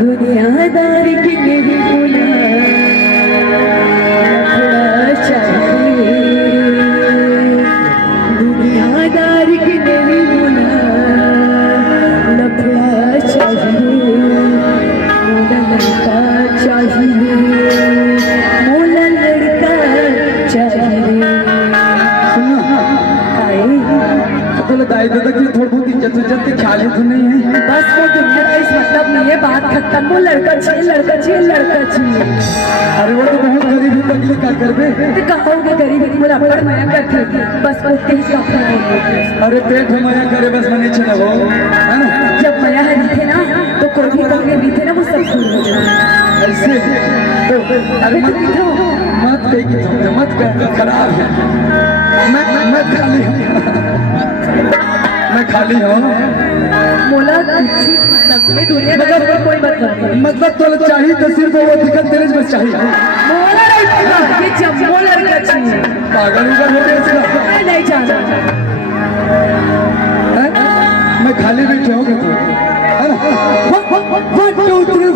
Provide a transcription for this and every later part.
दुनियादार की मेरी बुला दुनियादार की मेरी बुला लफड़ा चाहिए मोला लड़का चाहिए मोला लड़का चाहिए। दाई दादा की थोड़ी बहुत इज्जत उज्जत के ख्याल ही तो नहीं है। बस वो दुनिया का इस मतलब नहीं है, बात खत्म। वो लड़का चाहिए लड़का चाहिए लड़का चाहिए। अरे वो तो बहुत गरीब है, तकलीफ क्या कर बे? तो कहोगे गरीब है, मुझे अपना माया करते बस उठते ही कपड़ा। अरे पेट माया करे बस मने चले वो है ना। जब माया है दिखे ना तो कोई भी कपड़े भी थे ना वो सब भूल हो जाए ऐसे तो अरे मत कह खराब है। मैं खाली हूँ मैं खाली हूँ। मोला मतलब दुनिया का कोई मतलब नहीं। मतलब तो चाहिए तो सिर्फ वो दिक्कत तेरे बस चाहिए। मोला नहीं ये जम्मो लड़का चाहिए। पागल उगल हो गया इसका। मैं नहीं जानता। मैं खाली बैठे होगा तो 1 2 3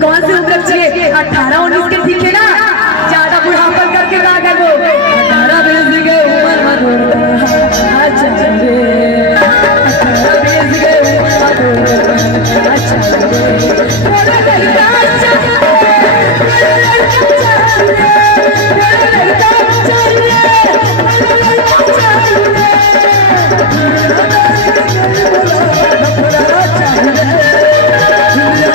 कौन से उम्र चाहिए? 18-19 के दिखे ना, ज्यादा बुढ़ापन करके ना कर वो 18-20 के उम्र मत हो। अच्छा रे 18-20 के उम्र मत हो। अच्छा मेरा लड़का चाहिए चाहिए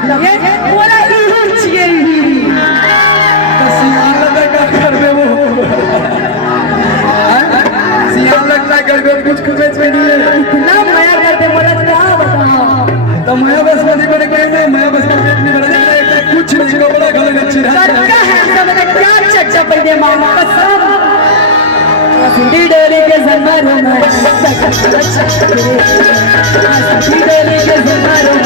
चाहिए बोला हीरो चाहिए सियान लगता है घर में वो सियान लगता है घर में कुछ कुछ में नहीं है इतना माया करते बोला क्या बताओ तो मैं बस मत को कहने मैं बस नहीं बना कुछ नहीं को बड़ा गले में चिरा करता है सब ने क्या चच्चा पहले मामा कसम हंसी डोली के जमारो में हंसी डोली के जमारो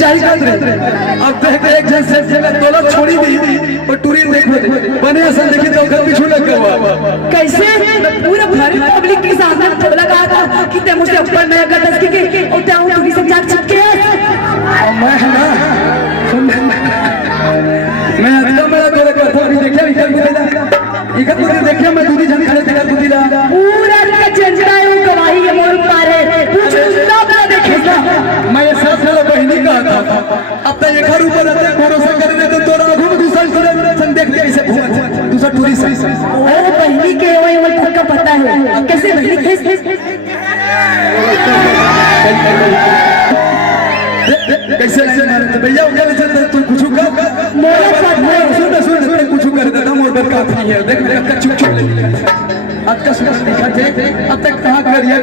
अब देख एक जैसे जगह दौलत छोड़ी दी और टूरी देखो बने ऐसा देखी तो घर पीछू लग गया कैसे पूरा भारत पब्लिक के सामने लगा था कि ते मुझे ऊपर मैं अगर दस के और ते हूं टूरी से जाग चिपके मैं है ना मैं अद्दा मेरा तोरे कथा भी देखा इधर मुझे देखा मैं दूधी जन खड़े थे दूधी ला पूरा का जंजरा है गवाही है मोर पारे कुछ ना बना देखेगा मैं ये सब साला बहनी का था अब तक एक हर ऊपर आते भरोसा करने तो तोरा घूम दूसरा सन देख के ऐसे घूम दूसरा टूरिस्ट अरे बहनी के वही मतलब का पता है कैसे बहनी कैसे भैया उगल से तू कुछ कर सुन सुन कुछ कर देता मोर पर का नहीं है देख अब तक चुप चुप अब तक सुन दिखा थे अब तक कहां करिए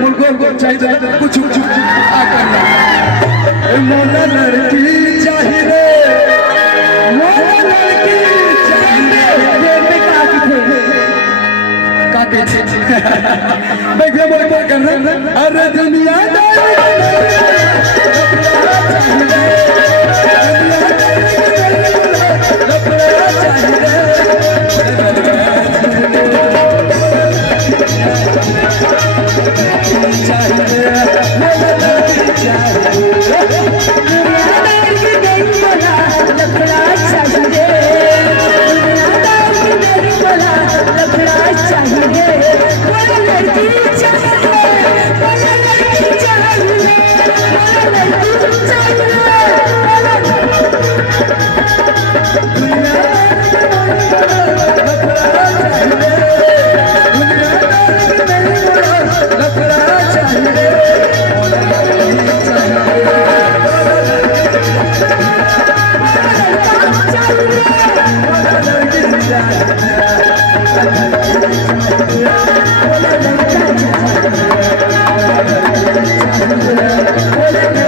मुल्क को चाहिए कुछ कुछ आ करना मोला लड़की चाहिए मोला लड़की चाहिए ये पे काके थे मैं बोल क्या कर रहा अरे दुनिया Hola,